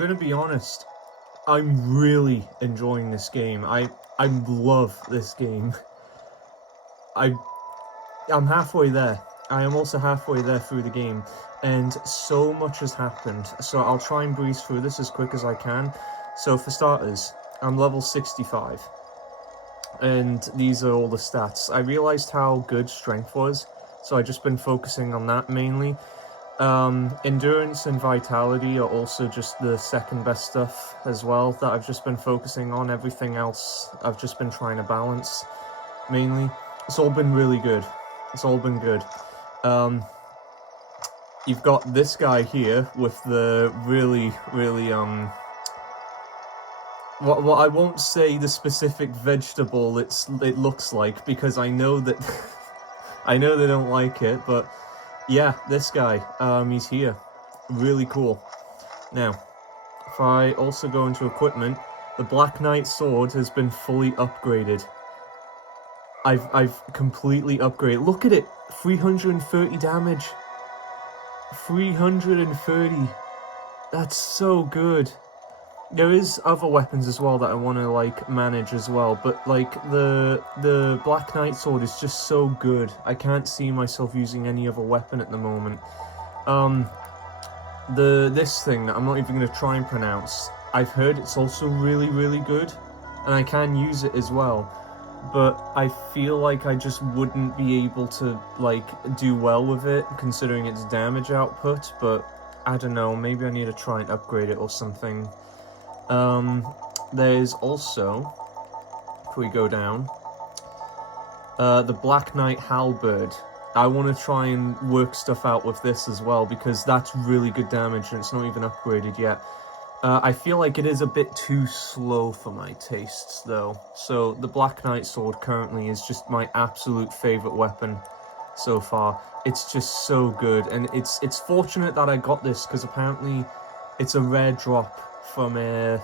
gonna be honest, I'm really enjoying this game. I love this game. I I'm halfway there. I am also halfway there through the game, and so much has happened. So I'll try and breeze through this as quick as I can. So for starters, I'm level 65, and these are all the stats. I realized how good strength was, so I've just been focusing on that mainly. Endurance and vitality are also just the second best stuff as well that I've just been focusing on. Everything else I've just been trying to balance mainly. It's all been really good. It's all been good. You've got this guy here with the really, well, I won't say the specific vegetable it looks like, because I know that I know they don't like it, but yeah, this guy, he's here. Really cool. Now, if I also go into equipment, the Black Knight sword has been fully upgraded. I've completely upgraded. Look at it! 330 damage. 330. That's so good. There is other weapons as well that I want to like manage as well, but like the Black Knight sword is just so good. I can't see myself using any other weapon at the moment. This thing that I'm not even going to try and pronounce, I've heard it's also really good, and I can use it as well, but I feel like I just wouldn't be able to like do well with it considering its damage output, but I don't know, maybe I need to try and upgrade it or something. There's also, if we go down, the Black Knight Halberd. I want to try and work stuff out with this as well, because that's really good damage and it's not even upgraded yet. I feel like it is a bit too slow for my tastes though, so the Black Knight sword currently is just my absolute favourite weapon so far. It's just so good, and it's fortunate that I got this, because apparently it's a rare drop from a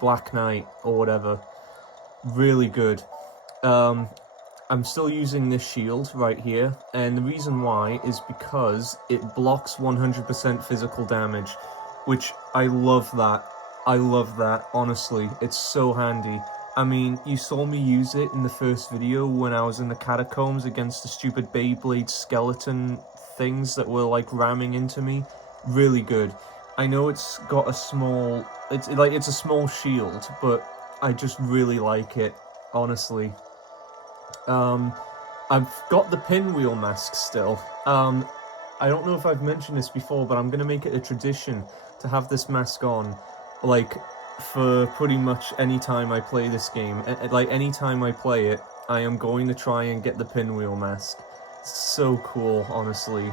Black Knight or whatever. Really good. I'm still using this shield right here, and the reason why is because it blocks 100% physical damage, which I love that. I love that, honestly. It's so handy. I mean, you saw me use it in the first video when I was in the catacombs against the stupid Beyblade skeleton things that were like ramming into me. Really good. I know it's got a small, it's a small shield, but I just really like it, honestly. I've got the pinwheel mask still. I don't know if I've mentioned this before, but I'm gonna make it a tradition to have this mask on, like, for pretty much any time I play this game. Like, any time I play it, I am going to try and get the pinwheel mask. It's so cool, honestly.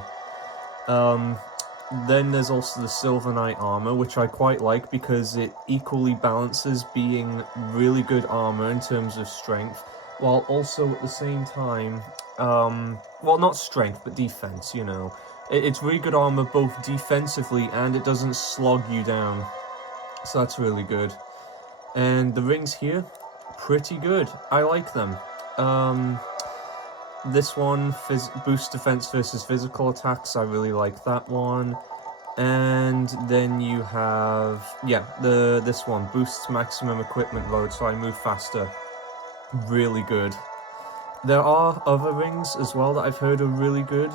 Then there's also the Silver Knight armor, which I quite like because it equally balances being really good armor in terms of strength, while also at the same time, well, not strength, but defense, you know. It's really good armor both defensively and it doesn't slog you down. So that's really good. And the rings here, pretty good. I like them. This one, boosts defense versus physical attacks. I really like that one. And then you have, yeah, this one, boosts maximum equipment load, so I move faster. Really good. There are other rings as well that I've heard are really good.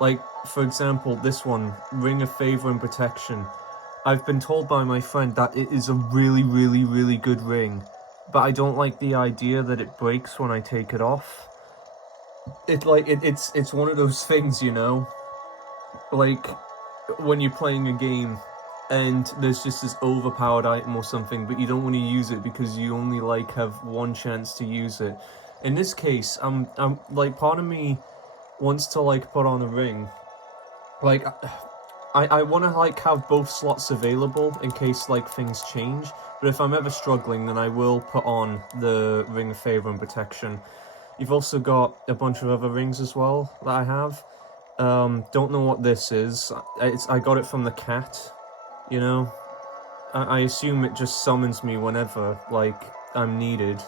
Like, for example, this one, Ring of Favor and Protection. I've been told by my friend that it is a really good ring, but I don't like the idea that it breaks when I take it off. It's one of those things, you know, like when you're playing a game and there's just this overpowered item or something, but you don't want to use it because you only like have one chance to use it. In this case, I'm like, part of me wants to like put on a ring. Like, I want to like have both slots available in case like things change, but if I'm ever struggling, then I will put on the Ring of Favor and Protection. You've also got a bunch of other rings as well that I have. Don't know what this is. I got it from the cat, you know. I assume it just summons me whenever like I'm needed.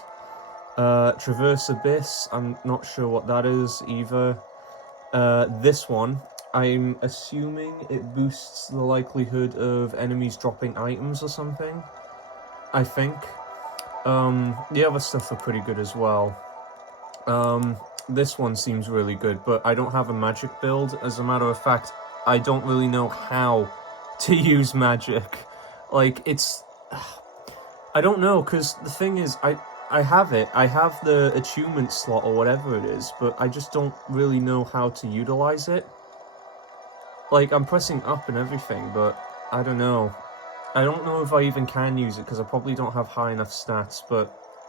Traverse Abyss, I'm not sure what that is either. This one, I'm assuming it boosts the likelihood of enemies dropping items or something, I think. The other stuff are pretty good as well. This one seems really good, but I don't have a magic build. As a matter of fact, I don't really know how to use magic. Like, it's... I don't know, because the thing is, I have it. I have the achievement slot or whatever it is, but I just don't really know how to utilize it. Like, I'm pressing up and everything, but I don't know. I don't know if I even can use it, because I probably don't have high enough stats, but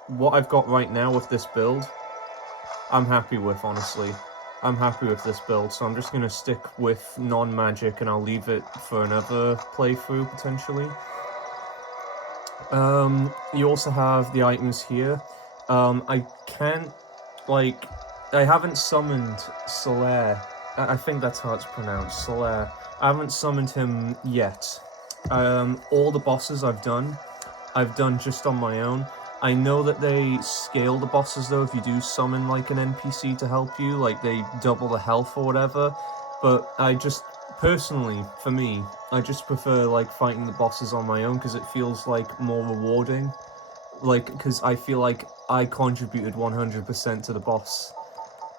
what I've got right now with this build, I'm happy with, honestly. I'm happy with this build, so I'm just going to stick with non-magic, and I'll leave it for another playthrough, potentially. You also have the items here. I can't, like, I haven't summoned Solaire. I think that's how it's pronounced, Solaire. I haven't summoned him yet. All the bosses I've done just on my own. I know that they scale the bosses though if you do summon like an NPC to help you, like they double the health or whatever, but I just, personally, for me, I just prefer like fighting the bosses on my own because it feels like more rewarding, like, because I feel like I contributed 100% to the boss,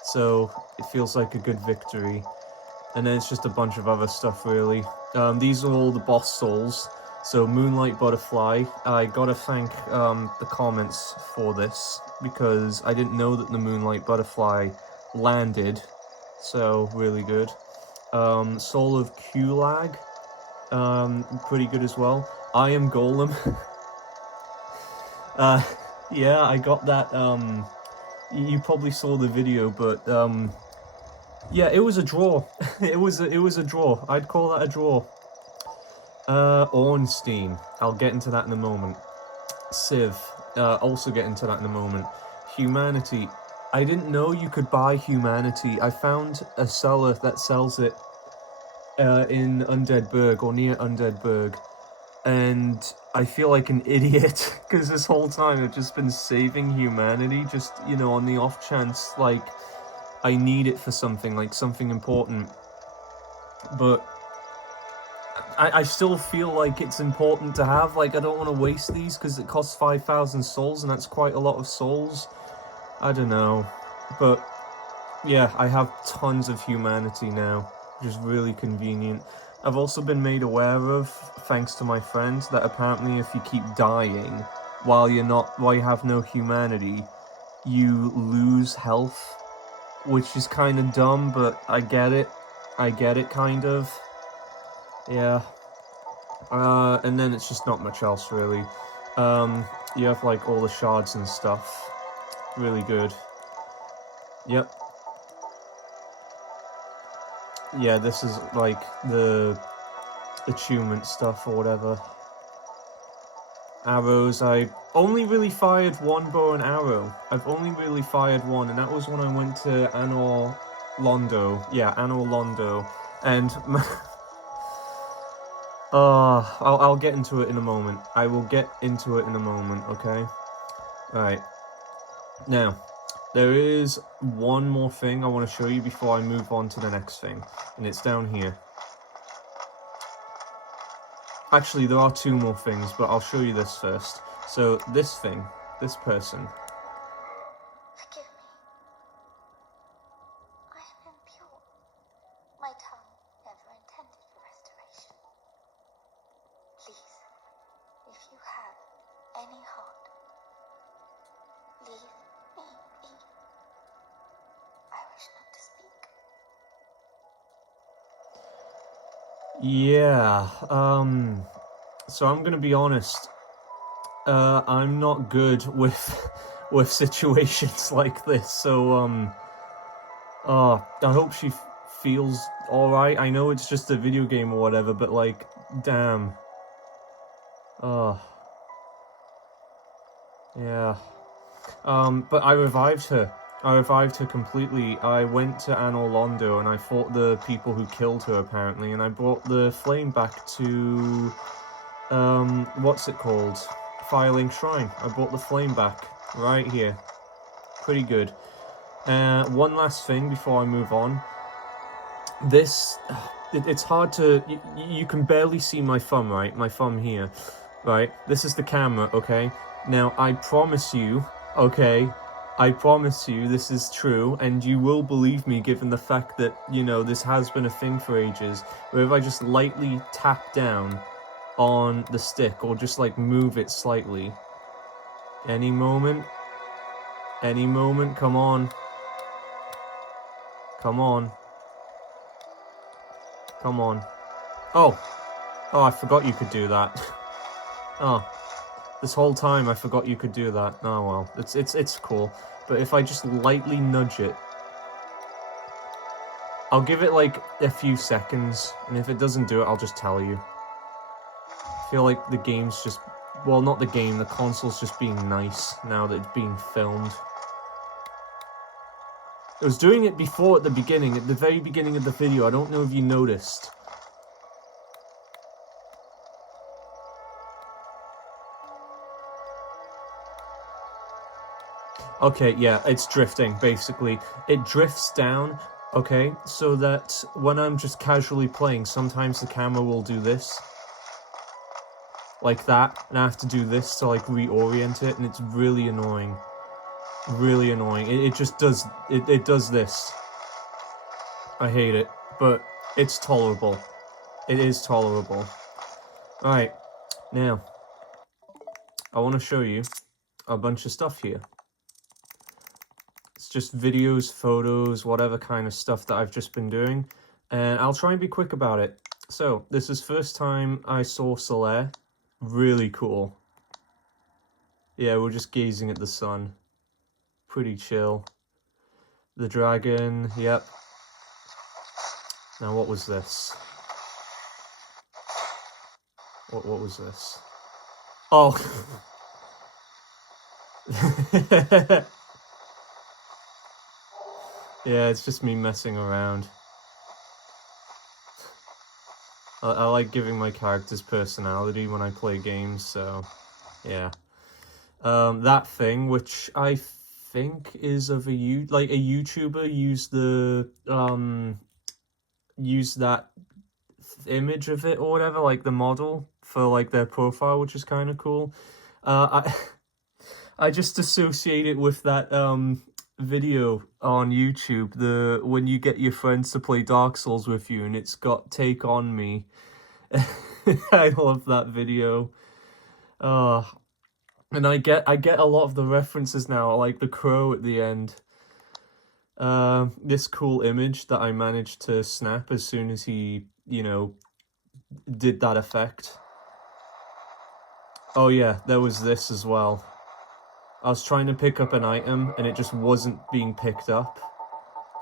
so it feels like a good victory. And then it's just a bunch of other stuff really. These are all the boss souls. So Moonlight Butterfly, I gotta thank the comments for this, because I didn't know that the Moonlight Butterfly landed, so really good. Soul of Kulag, pretty good as well. I Am Golem, yeah, I got that, you probably saw the video, but yeah, it was a draw. it was a draw. I'd call that a draw. Ornstein, I'll get into that in a moment. Civ, also get into that in a moment. Humanity, I didn't know you could buy Humanity. I found a seller that sells it in Undead Burg, or near Undead Burg, and I feel like an idiot, because this whole time I've just been saving Humanity, just, you know, on the off chance, like, I need it for something, like something important. But I still feel like it's important to have, like, I don't want to waste these because it costs 5,000 souls, and that's quite a lot of souls. I don't know. But, yeah, I have tons of Humanity now, which is really convenient. I've also been made aware of, thanks to my friends, that apparently if you keep dying while you have no Humanity, you lose health, which is kind of dumb, but I get it. I get it, kind of. Yeah. And then it's just not much else, really. You have, like, all the shards and stuff. Really good. Yep. Yeah, this is, like, the achievement stuff or whatever. Arrows, I only really fired one bow and arrow. I've only really fired one, and that was when I went to Anor Londo. Yeah, Anor Londo. And... I'll get into it in a moment. I will get into it in a moment, okay? Alright. Now, there is one more thing I want to show you before I move on to the next thing, and it's down here. Actually, there are two more things, but I'll show you this first. So, this thing, this person. Forgive me. I am impure. My tongue never intended for restoration. Please, if you have any heart, leave me be. I wish not to speak. Yeah, so I'm gonna be honest, I'm not good with situations like this, so, I hope she feels alright. I know it's just a video game or whatever, but, like, damn. Yeah. But I revived her. I revived her completely. I went to Anor Londo and I fought the people who killed her, apparently, and I brought the flame back to, what's it called? Firelink Shrine. I brought the flame back, right here. Pretty good. One last thing before I move on. this, it's hard to, you can barely see my thumb, right? My thumb here, right? This is the camera, okay? Now, I promise you, okay, I promise you this is true, and you will believe me given the fact that, you know, this has been a thing for ages, where if I just lightly tap down on the stick, or just, like, move it slightly, any moment, come on. Come on. Come on. Oh! Oh, I forgot you could do that. Oh. This whole time I forgot you could do that. Oh well. It's cool. But if I just lightly nudge it, I'll give it like a few seconds, and if it doesn't do it, I'll just tell you. I feel like the game's just, well, not the game, the console's just being nice now that it's being filmed. I was doing it before at the beginning, at the very beginning of the video. I don't know if you noticed. Okay, yeah, it's drifting, basically. It drifts down, okay, so that when I'm just casually playing, sometimes the camera will do this. Like that, and I have to do this to, like, reorient it, and it's really annoying. Really annoying. It just does, it does this. I hate it, but it's tolerable. It is tolerable. Alright, now, I want to show you a bunch of stuff here. It's just videos, photos, whatever kind of stuff that I've just been doing. And I'll try and be quick about it. So, this is first time I saw Solaire. Really cool. Yeah, we're just gazing at the sun. Pretty chill. The dragon, yep. Now, what was this? What was this? Oh! Yeah, it's just me messing around. I like giving my characters personality when I play games, so yeah. That thing, which I think is of a YouTuber used the used that image of it or whatever, like the model for like their profile, which is kind of cool. I just associate it with that video on YouTube, the when you get your friends to play Dark Souls with you, and it's got Take On Me. I love that video. And I get a lot of the references now, like the crow at the end. This cool image that I managed to snap as soon as he, you know, did that effect. Oh yeah, there was this as well. I was trying to pick up an item and it just wasn't being picked up.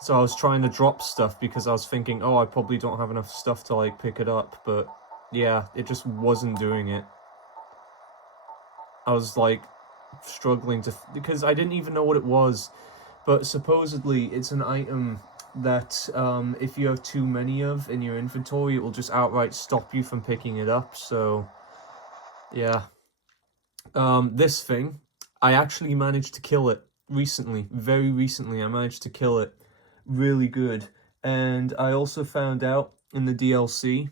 So I was trying to drop stuff because I was thinking, oh, I probably don't have enough stuff to like pick it up, but yeah, it just wasn't doing it. I was like struggling to, because I didn't even know what it was, but supposedly it's an item that if you have too many of in your inventory, it will just outright stop you from picking it up. So yeah, this thing, I actually managed to kill it recently, very recently. I managed to kill it really good, and I also found out in the DLC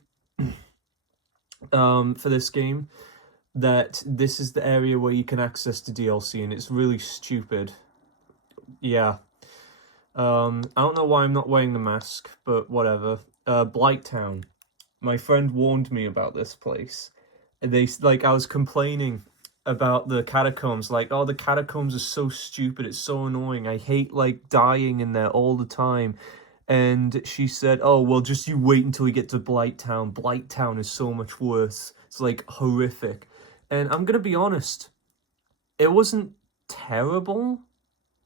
for this game that this is the area where you can access the DLC, and it's really stupid. Yeah. I don't know why I'm not wearing the mask, but whatever. Blighttown. My friend warned me about this place. And I was complaining about the catacombs, like, oh, the catacombs are so stupid, it's so annoying, I hate, like, dying in there all the time. And she said, oh, well, just you wait until we get to Blighttown. Blighttown is so much worse. It's, like, horrific. And I'm gonna be honest, it wasn't terrible.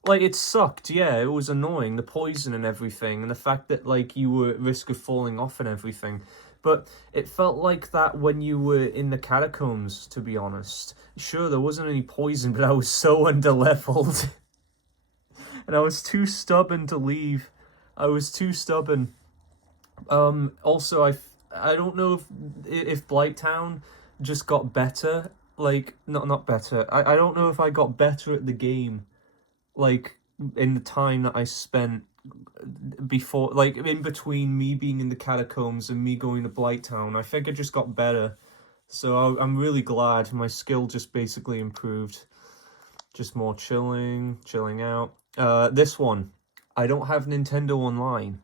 Like, it sucked, yeah, it was annoying, the poison and everything, and the fact that, like, you were at risk of falling off and everything. But it felt like that when you were in the catacombs, to be honest. Sure, there wasn't any poison, but I was so underleveled. And I was too stubborn to leave. I was too stubborn. Also, I don't know if Blighttown just got better. Like, not better. I don't know if I got better at the game, like, in the time that I spent before, like in between me being in the catacombs and me going to Blighttown. I think I just got better. So I'm really glad. My skill just basically improved. Just more chilling out. This one, I don't have Nintendo Online.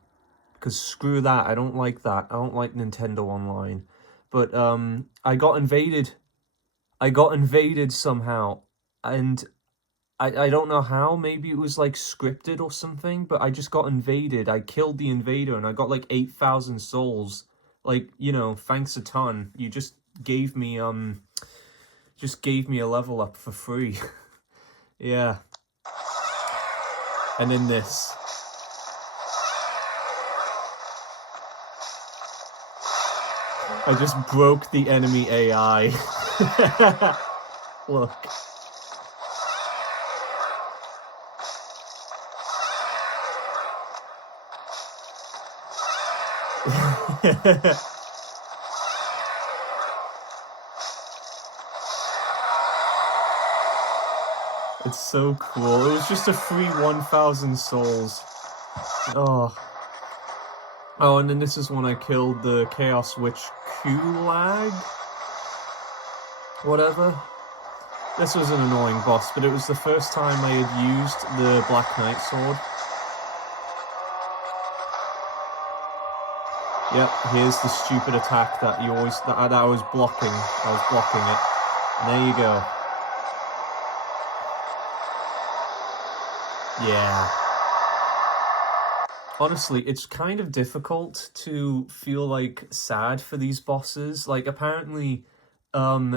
Because screw that, I don't like that. I don't like Nintendo Online. But I got invaded. I got invaded somehow. And I don't know how, maybe it was like scripted or something, but I just got invaded. I killed the invader and I got like 8,000 souls. Like, you know, thanks a ton. You just gave me a level up for free. Yeah. And in this. I just broke the enemy AI. Look. It's so cool. It was just a free 1,000 souls. Oh. Oh, and then this is when I killed the Chaos Witch Kulag? Whatever. This was an annoying boss, but it was the first time I had used the Black Knight sword. Yep, here's the stupid attack that you always that I was blocking. I was blocking it. And there you go. Yeah. Honestly, it's kind of difficult to feel like sad for these bosses. Like apparently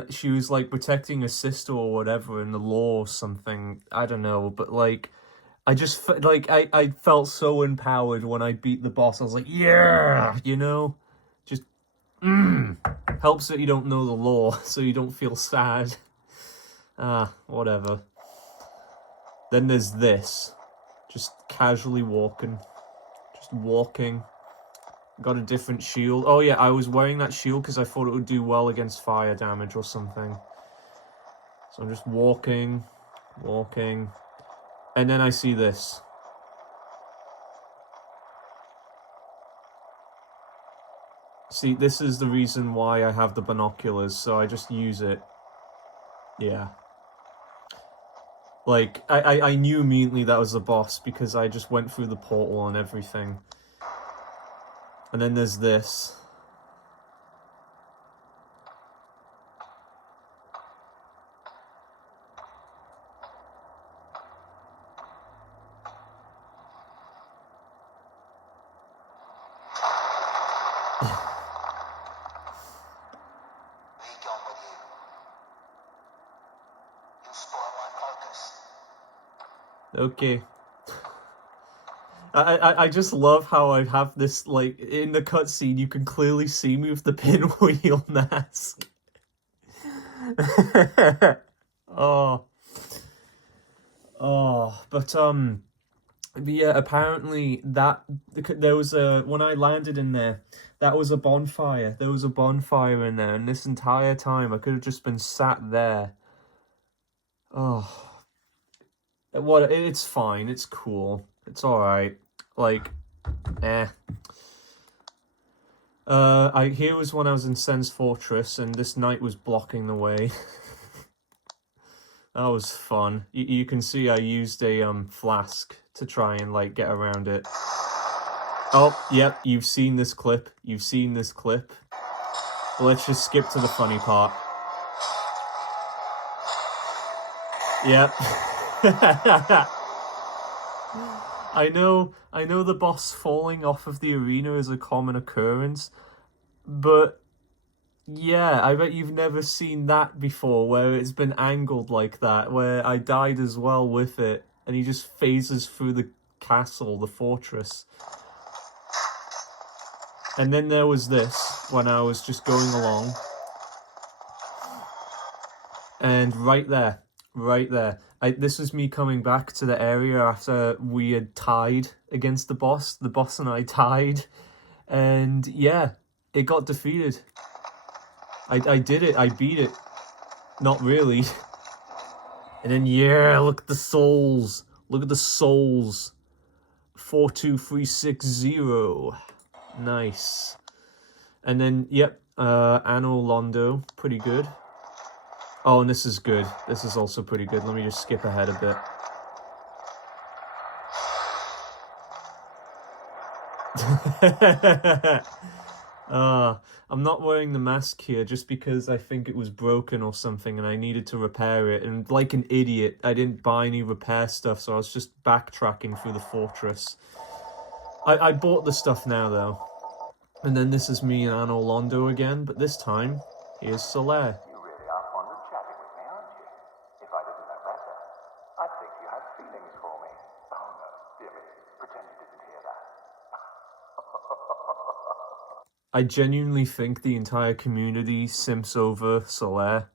she was like protecting her sister or whatever in the law or something. I don't know, but like I just like I felt so empowered when I beat the boss. I was like, yeah, you know, just helps that you don't know the law, so you don't feel sad. Whatever. Then there's this, just casually walking, Got a different shield. Oh yeah, I was wearing that shield because I thought it would do well against fire damage or something. So I'm just walking, and then I see this. See, this is the reason why I have the binoculars, so I just use it. Yeah. Like, I knew immediately that was the boss because I just went through the portal and everything. And then there's this. Okay. I just love how I have this, like, in the cutscene, you can clearly see me with the pinwheel mask. Oh. Oh, but yeah, apparently there was when I landed in there, that was a bonfire. There was a bonfire in there, and this entire time I could have just been sat there. Oh. What? It's fine. It's cool. It's alright. Like, eh. Here was when I was in Sen's Fortress, and this knight was blocking the way. That was fun. You can see I used a flask to try and like get around it. Oh, yep, you've seen this clip. But let's just skip to the funny part. Yep. I know the boss falling off of the arena is a common occurrence, but yeah, I bet you've never seen that before, where it's been angled like that, where I died as well with it, and he just phases through the castle, the fortress. And then there was this, when I was just going along, and right there, this was me coming back to the area after we had tied against the boss and I tied, and yeah, it got defeated. I did it, I beat it. Not really. And then, yeah, look at the souls. 42360. Nice. And then, yep, Anno Londo, pretty good. Oh, and this is good. This is also pretty good. Let me just skip ahead a bit. I'm not wearing the mask here just because I think it was broken or something and I needed to repair it. And like an idiot, I didn't buy any repair stuff, so I was just backtracking through the fortress. I bought the stuff now, though. And then this is me and Anno Londo again, but this time, here's Solaire. You really are fond of chatting with me, aren't you? If I didn't know better, I'd think you had feelings for me. Oh no, dear me, pretend you didn't hear that. I genuinely think the entire community simps over Solaire.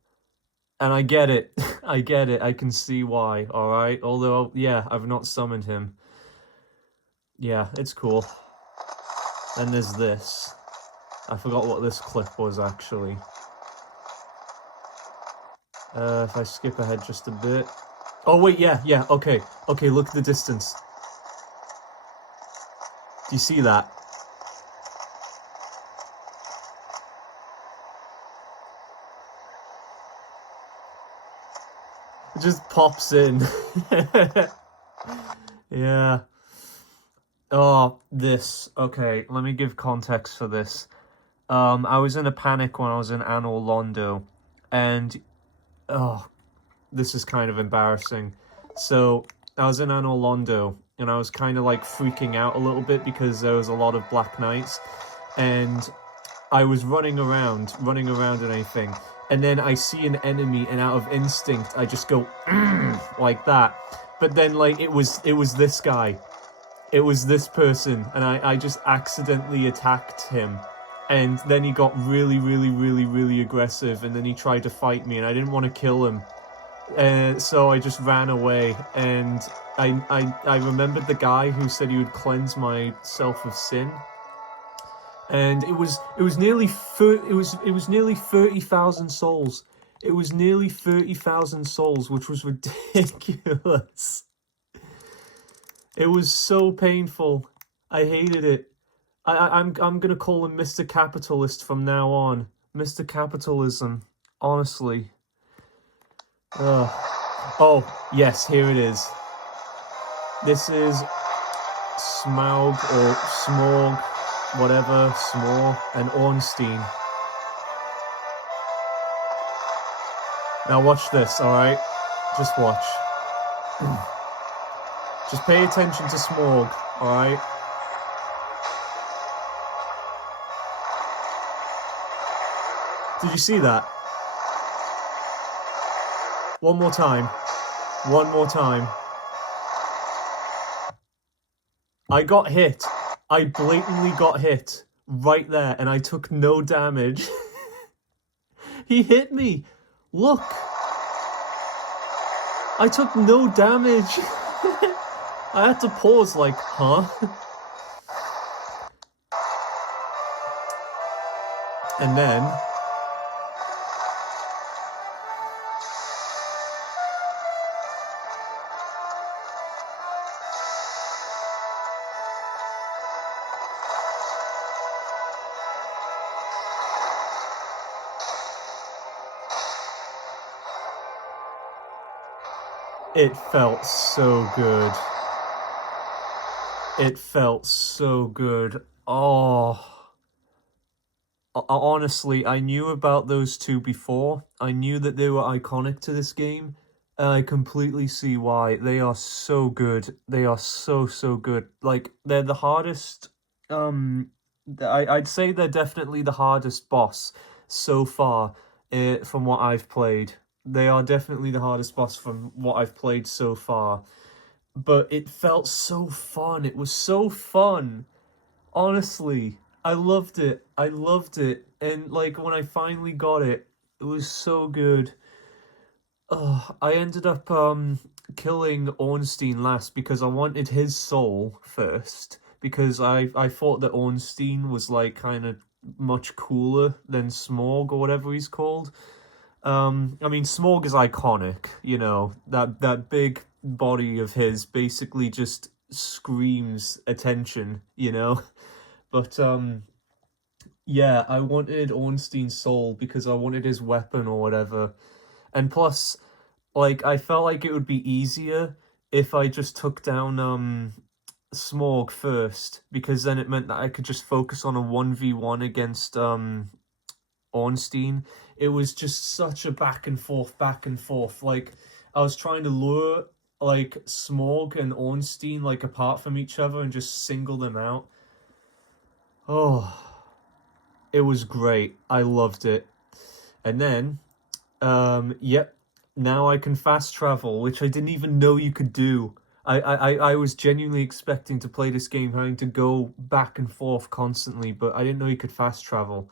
And I get it. I get it. I can see why, alright? Although, yeah, I've not summoned him. Yeah, it's cool. Then there's this. I forgot what this clip was, actually. If I skip ahead just a bit... Oh, wait, yeah, okay. Okay, look at the distance. Do you see that? It just pops in. Yeah. Oh, this. Okay, let me give context for this. I was in a panic when I was in Anno Londo, and this is kind of embarrassing. So, I was in Anno Londo, and I was kind of like freaking out a little bit because there was a lot of Black Knights, and I was running around and everything, and then I see an enemy, and out of instinct, I just go, like that. But then, like, it was this guy. It was this person, and I just accidentally attacked him. And then he got really aggressive, and then he tried to fight me, and I didn't want to kill him. So I just ran away, and I remembered the guy who said he would cleanse myself of sin. And it was nearly 30,000 souls. It was nearly 30,000 souls, which was ridiculous. It was so painful. I hated it. I'm gonna call him Mr. Capitalist from now on. Mr. Capitalism. Honestly. Oh, yes, here it is. This is Smaug or Smorg, whatever, Smor, and Ornstein. Now watch this, alright? Just watch. Just pay attention to Smorg, alright? Did you see that? One more time. One more time. I got hit. I blatantly got hit. Right there, and I took no damage. He hit me. Look. I took no damage. I had to pause like, huh? And then... it felt so good. It felt so good. Oh. Honestly, I knew about those two before. I knew that they were iconic to this game. And I completely see why. They are so good. They are so good. Like, they're the hardest... I'd say they're definitely the hardest boss so far from what I've played. They are definitely the hardest boss from what I've played so far. But it felt so fun. It was so fun. Honestly, I loved it. I loved it. And, like, when I finally got it, it was so good. I ended up killing Ornstein last because I wanted his soul first. Because I thought that Ornstein was, like, kind of much cooler than Smorg or whatever he's called. I mean, Smorg is iconic, you know. That big body of his basically just screams attention, you know? But, yeah, I wanted Ornstein's soul because I wanted his weapon or whatever. And plus, like, I felt like it would be easier if I just took down, Smorg first, because then it meant that I could just focus on a 1v1 against, Ornstein. It was just such a back and forth. Like, I was trying to lure, like, Smorg and Ornstein, like, apart from each other and just single them out. Oh, it was great. I loved it. And then, yep, now I can fast travel, which I didn't even know you could do. I was genuinely expecting to play this game having to go back and forth constantly, but I didn't know you could fast travel.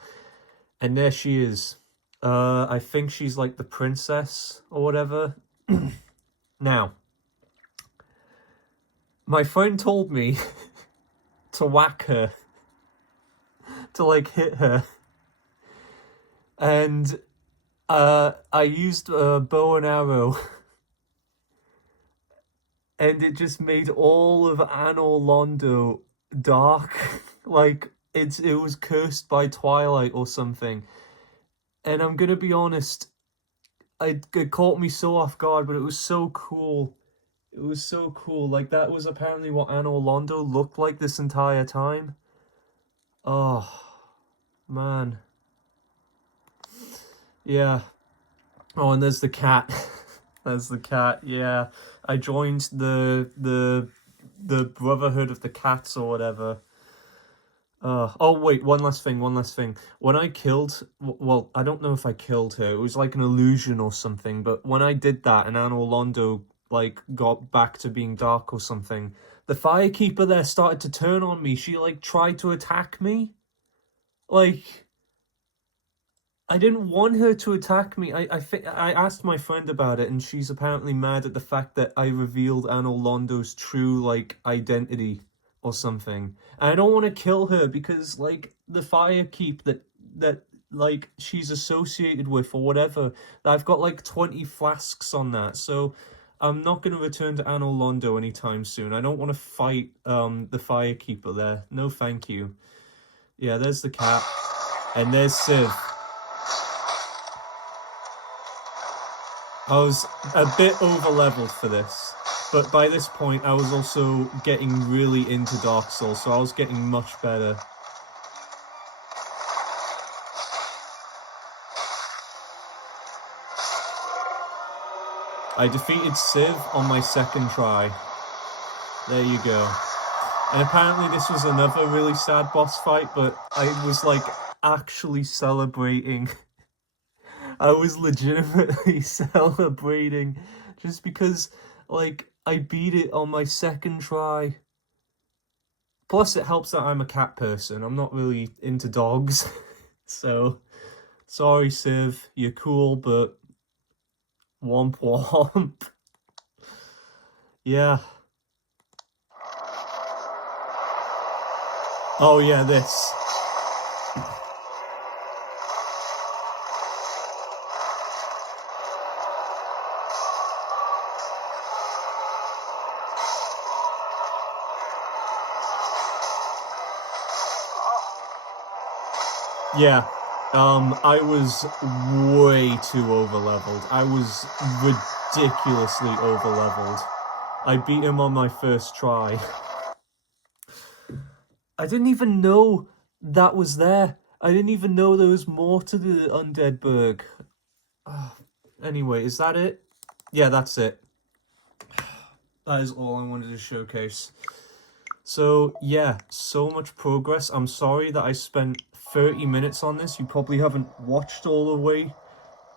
And there she is. I think she's like the princess or whatever. Now, my friend told me to whack her, to like hit her. And I used a bow and arrow. And it just made all of Anor Londo dark. Like, it was cursed by Twilight or something. And I'm gonna be honest, it caught me so off guard, but it was so cool. It was so cool. Like, that was apparently what Anor Londo looked like this entire time. Oh, man. Yeah. Oh, and there's the cat. There's the cat, yeah. I joined the Brotherhood of the Cats or whatever. Oh wait, one last thing. When I killed, well, I don't know if I killed her. It was like an illusion or something. But when I did that, and Anor Londo like got back to being dark or something, the Firekeeper there started to turn on me. She like tried to attack me. Like, I didn't want her to attack me. I think I asked my friend about it, and she's apparently mad at the fact that I revealed Anor Londo's true like identity or something. And I don't want to kill her because like the Firekeep that like she's associated with or whatever. I've got like 20 flasks on that, so I'm not going to return to Anor Londo anytime soon. I don't want to fight the Firekeeper there. No, thank you. Yeah, there's the cat, and there's Civ. I was a bit over-leveled for this, but by this point I was also getting really into Dark Souls, so I was getting much better. I defeated Civ on my second try. There you go. And apparently this was another really sad boss fight, but I was like actually celebrating. I was legitimately celebrating just because, like, I beat it on my second try. Plus, it helps that I'm a cat person. I'm not really into dogs. So, sorry, Civ. You're cool, but womp womp. Yeah. Oh, yeah, this. Yeah, I was way too over-leveled. I was ridiculously over-leveled. I beat him on my first try. I didn't even know that was there. I didn't even know there was more to the Undead Burg. Anyway, is that it? Yeah, that's it. That is all I wanted to showcase. So, yeah, so much progress. I'm sorry that I spent 30 minutes on this. You probably haven't watched all the way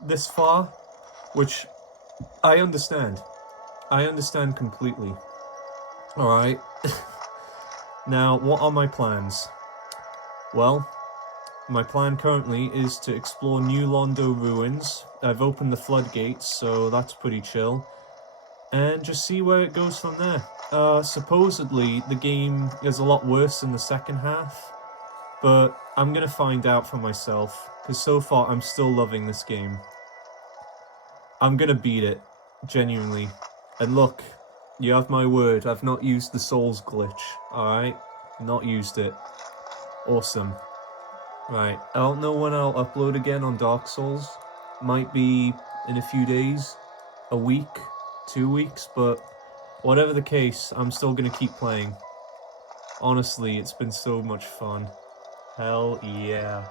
this far, which I understand. I understand completely. Alright. Now, what are my plans? Well, my plan currently is to explore New Londo ruins. I've opened the floodgates, so that's pretty chill. And just see where it goes from there. Supposedly, the game is a lot worse in the second half, but I'm gonna find out for myself, because so far I'm still loving this game. I'm gonna beat it, genuinely. And look, You have my word, I've not used the Souls glitch, alright? Not used it. Awesome. Right, I don't know when I'll upload again on Dark Souls. Might be in a few days, a week, 2 weeks, but whatever the case, I'm still gonna keep playing. Honestly, it's been so much fun. Hell yeah.